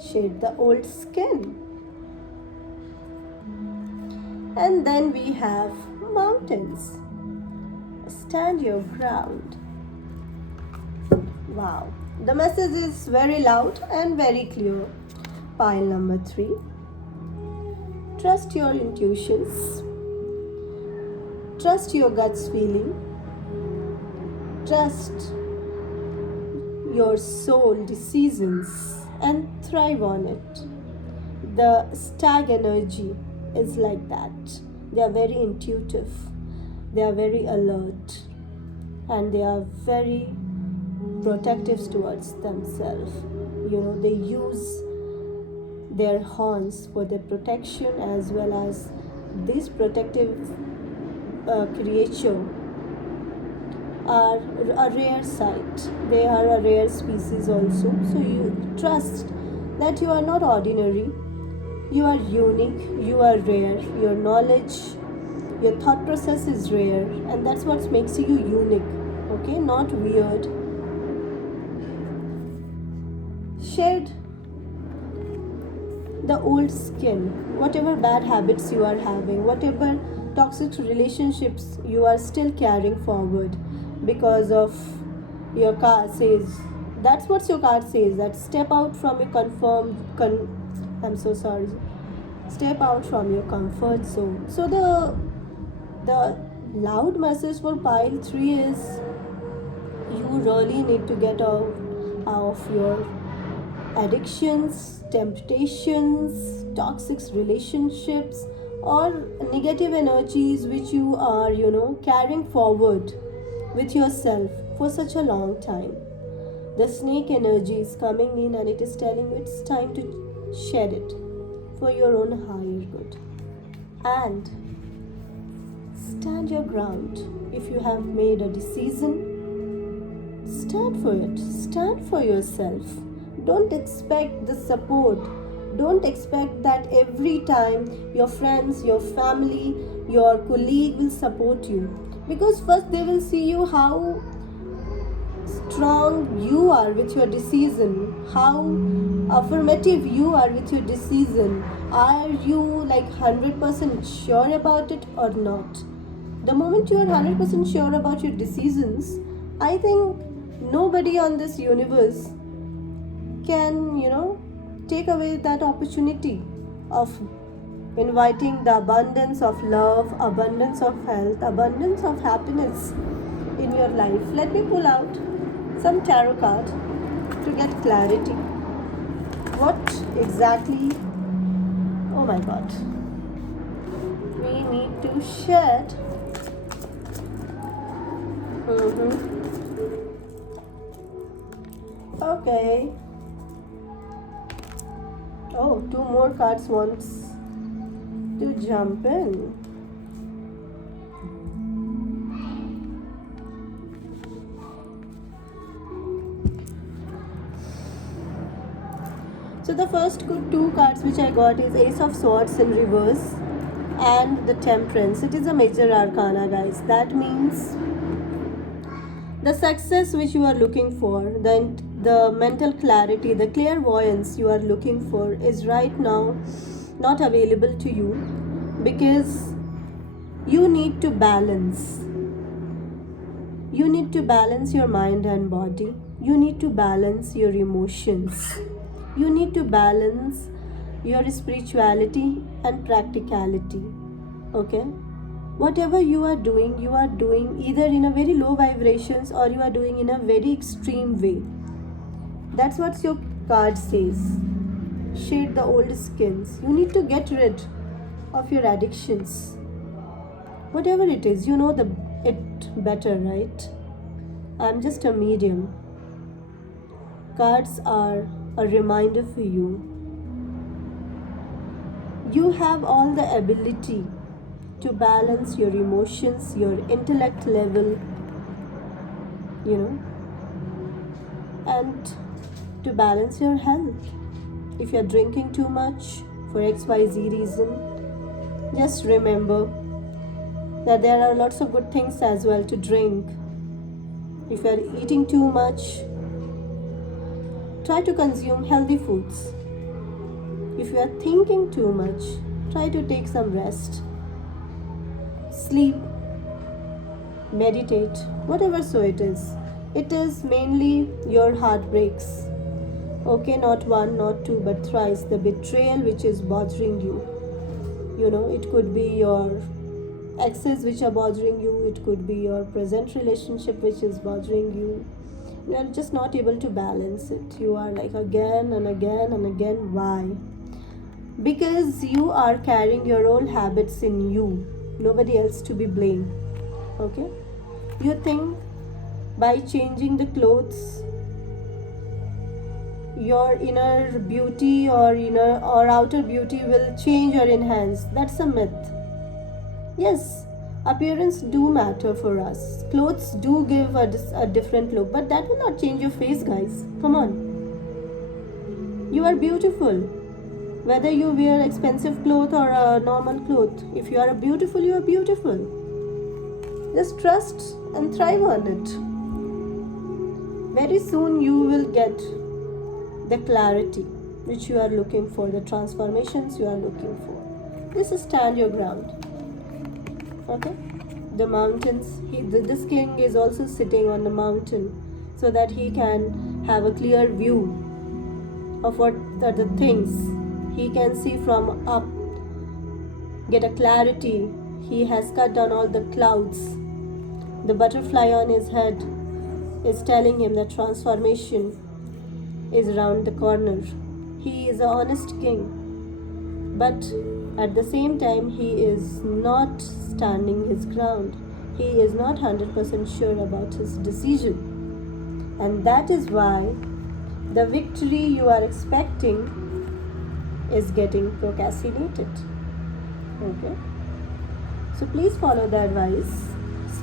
Shed the old skin. And then we have mountains. Stand your ground. Wow. The message is very loud and very clear. Pile number 3. Trust your intuitions. Trust your gut's feeling. Trust your soul decisions and thrive on it. The stag energy is like that. They are very intuitive. They are very alert. And they are very protective towards themselves. They use their horns for their protection, as well as this protective creature are a rare sight. They are a rare species also. So you trust that you are not ordinary. You are unique. You are rare. Your knowledge, your thought process is rare, and that's what makes you unique. Okay, not weird. Shed the old skin, whatever bad habits you are having, whatever toxic relationships you are still carrying forward, because of your card says, that's what your card says, that step out from your step out from your comfort zone. So the loud message for pile 3 is, you really need to get out of your addictions, temptations, toxic relationships, or negative energies which you are, carrying forward with yourself for such a long time. The snake energy is coming in, and it is telling you it's time to shed it for your own higher good. And stand your ground. If you have made a decision, stand for it. Stand for yourself. Don't expect the support. Don't expect that every time your friends, your family, your colleague will support you. Because first they will see you how strong you are with your decision, how affirmative you are with your decision. Are you like 100% sure about it or not? The moment you are 100% sure about your decisions, I think nobody on this universe can, take away that opportunity of inviting the abundance of love, abundance of health, abundance of happiness in your life. Let me pull out some tarot card to get clarity. What exactly, oh my god, we need to shed. Okay. Oh, two more cards wants to jump in. So the first two cards which I got is Ace of Swords in reverse and the Temperance. It is a major arcana, guys. That means the success which you are looking for, the mental clarity, the clairvoyance you are looking for is right now not available to you, because you need to balance. You need to balance your mind and body. You need to balance your emotions. You need to balance your spirituality and practicality. Okay? Whatever you are doing either in a very low vibrations or you are doing in a very extreme way. That's what your card says. Shed the old skins. You need to get rid of your addictions. Whatever it is, you know it better, right? I'm just a medium. Cards are a reminder for you. You have all the ability to balance your emotions, your intellect level, and to balance your health. If you're drinking too much for XYZ reason, just remember that there are lots of good things as well to drink. If you're eating too much, try to consume healthy foods. If you are thinking too much, try to take some rest. Sleep, meditate, whatever so it is. It is mainly your heartbreaks. Okay, not one, not two, but thrice. The betrayal which is bothering you. It could be your exes which are bothering you. It could be your present relationship which is bothering you. You are just not able to balance it. You are like again and again and again. Why? Because you are carrying your old habits in you. Nobody else to be blamed. Okay? You think by changing the clothes, your inner beauty or outer beauty will change or enhance. That's a myth. Yes, appearance do matter for us. Clothes do give a different look, but that will not change your face, guys. Come on. You are beautiful. Whether you wear expensive clothes or a normal cloth, if you are beautiful, you are beautiful. Just trust and thrive on it. Very soon you will get the clarity which you are looking for, the transformations you are looking for. Just stand your ground. Okay? The mountains, this king is also sitting on the mountain so that he can have a clear view of what are the things he can see from up, get a clarity. He has cut down all the clouds. The butterfly on his head is telling him that transformation is around the corner. He is an honest king, but at the same time he is not standing his ground. He is not 100% sure about his decision, and that is why the victory you are expecting is getting procrastinated. Okay? So please follow the advice.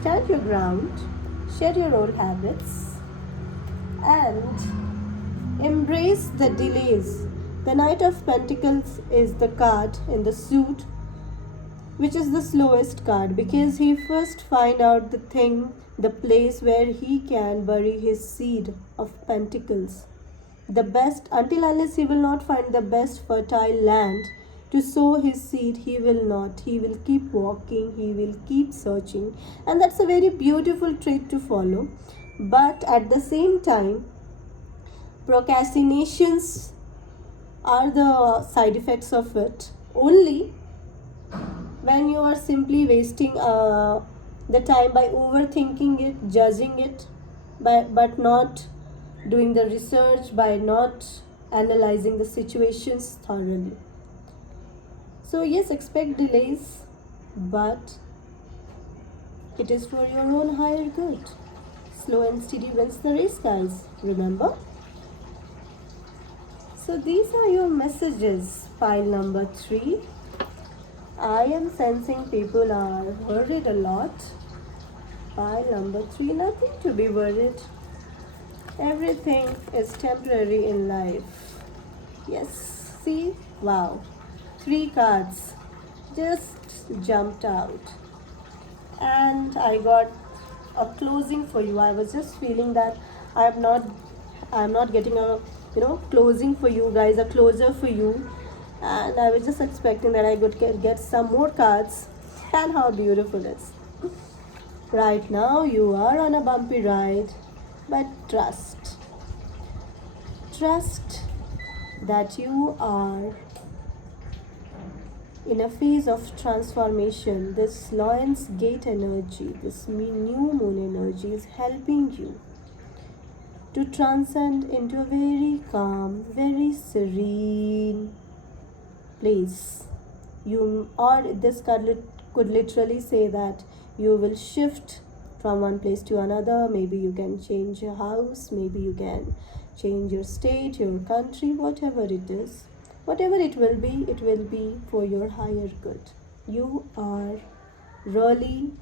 Stand your ground, shed your old habits, and embrace the delays. The Knight of Pentacles is the card in the suit which is the slowest card, because he first find out the thing, the place where he can bury his seed of pentacles. The best, until unless he will not find the best fertile land to sow his seed, he will not. He will keep walking, he will keep searching, and that's a very beautiful trait to follow. But at the same time, procrastinations are the side effects of it. Only when you are simply wasting the time by overthinking it, judging it, but not doing the research, by not analyzing the situations thoroughly. So, yes, expect delays, but it is for your own higher good. Slow and steady wins the race, guys. Remember? So, these are your messages. Pile number 3. I am sensing people are worried a lot. Pile number 3, nothing to be worried. Everything is temporary in life. Yes, see? Wow. 3 cards just jumped out. And I got a closing for you. I was just feeling that I'm not getting a closing for you guys, a closer for you. And I was just expecting that I could get some more cards. And how beautiful it is. Right now you are on a bumpy ride, but trust that you are in a phase of transformation. This Lion's Gate energy, this new moon energy is helping you to transcend into a very calm, very serene place. You, or this card could literally say that you will shift from one place to another. Maybe you can change your house, maybe you can change your state, your country, whatever it is. Whatever it will be for your higher good. You are really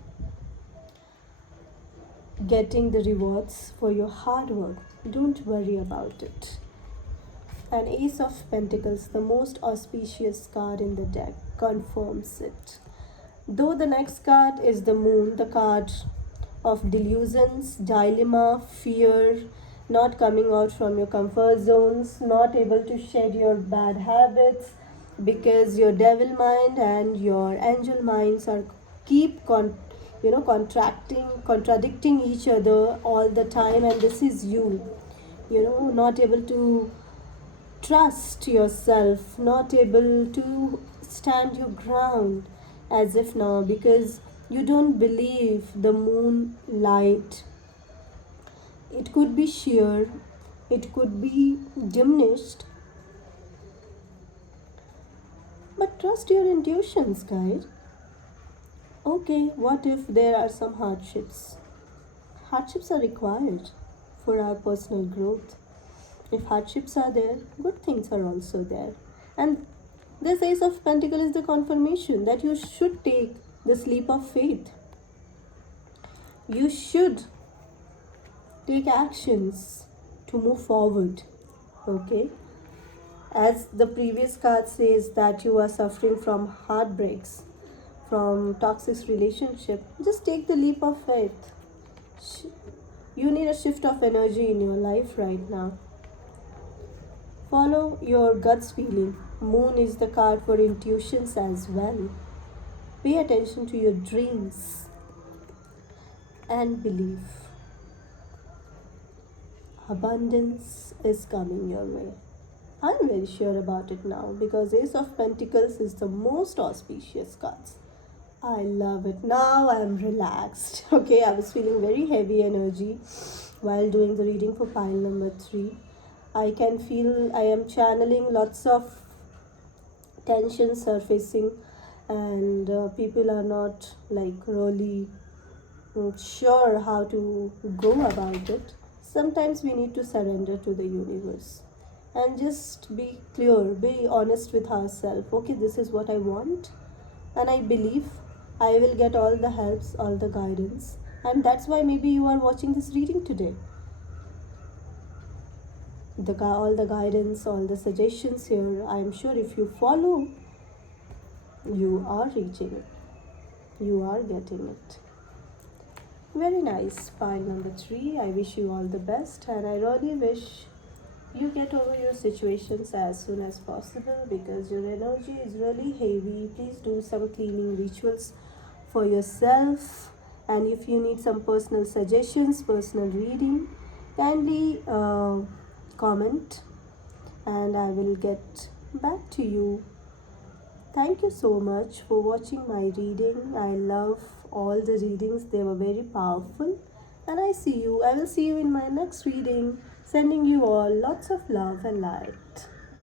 getting the rewards for your hard work. Don't worry about it. An Ace of Pentacles, the most auspicious card in the deck, confirms it. Though the next card is the Moon, the card of delusions, dilemma, fear, not coming out from your comfort zones, not able to shed your bad habits, because your devil mind and your angel minds are keep contradicting each other all the time, and this is you not able to trust yourself, not able to stand your ground as if now, because you don't believe the moonlight. It could be sheer, it could be diminished, but trust your intuitions, guide. Okay, what if there are some hardships? Hardships are required for our personal growth. If hardships are there, good things are also there. And this Ace of Pentacles is the confirmation that you should take this leap of faith. You should take actions to move forward. Okay? As the previous card says that you are suffering from heartbreaks, from toxic relationship, just take the leap of faith. You need a shift of energy in your life right now. Follow your gut's feeling. Moon is the card for intuitions as well. Pay attention to your dreams and belief. Abundance is coming your way. I'm very sure about it now, because Ace of Pentacles is the most auspicious cards. I love it. Now I'm relaxed. Okay, I was feeling very heavy energy while doing the reading for pile number 3. I can feel I am channeling lots of tension surfacing, and people are not really sure how to go about it. Sometimes we need to surrender to the universe and just be clear, be honest with ourselves. Okay, this is what I want, and I believe I will get all the helps, all the guidance, and that's why maybe you are watching this reading today. All the guidance, all the suggestions here, I am sure if you follow, you are reaching it. you are getting it. Very nice. Pile number 3. I wish you all the best, and I really wish you get over your situations as soon as possible because your energy is really heavy. Please do some cleaning rituals for yourself, and if you need some personal suggestions, personal reading, kindly comment and I will get back to you. Thank you so much for watching my reading. I love all the readings, they were very powerful. And I will see you in my next reading. Sending you all lots of love and light.